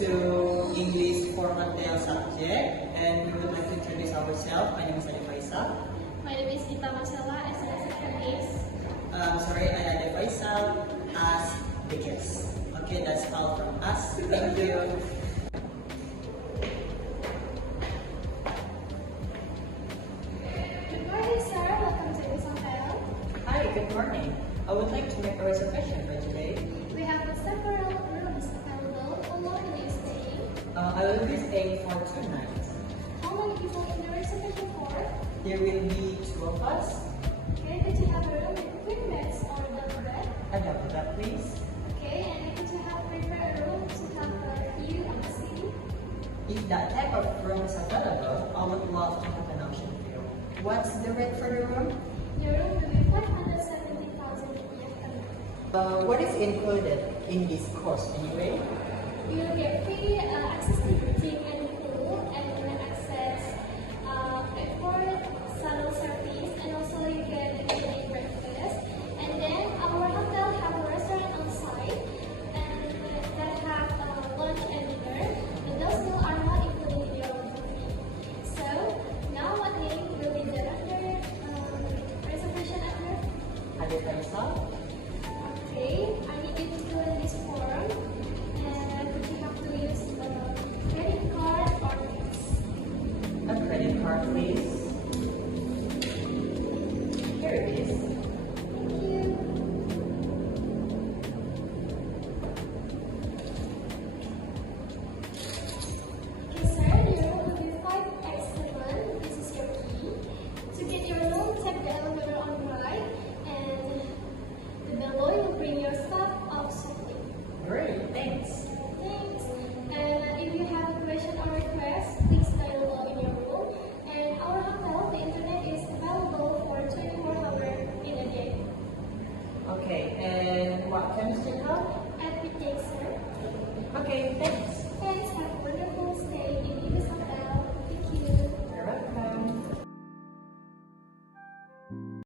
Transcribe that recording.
to English format subject, and we would like to introduce ourselves. My name is Ali Faisal. My name is Ita Marcella, as an assistant case. Sorry, I added Faisal as the guest. Okay, that's all from us. Thank you. Good morning, sir. Welcome to Isabel. Hi, good morning. I would like to make a reservation for today. We have several rooms available. How long will you stay? I will be staying for 2 nights. How many people in the reservation for? There will be 2 of us. Okay, could you have a room with twin beds or double bed? A double that, please. Okay, and could you have prepared a room to have a view of the city? If that type of room is available, I would love to have an option view. What's the rate for the room? Your room will be 570,000 What is included in this course anyway? You will get free access to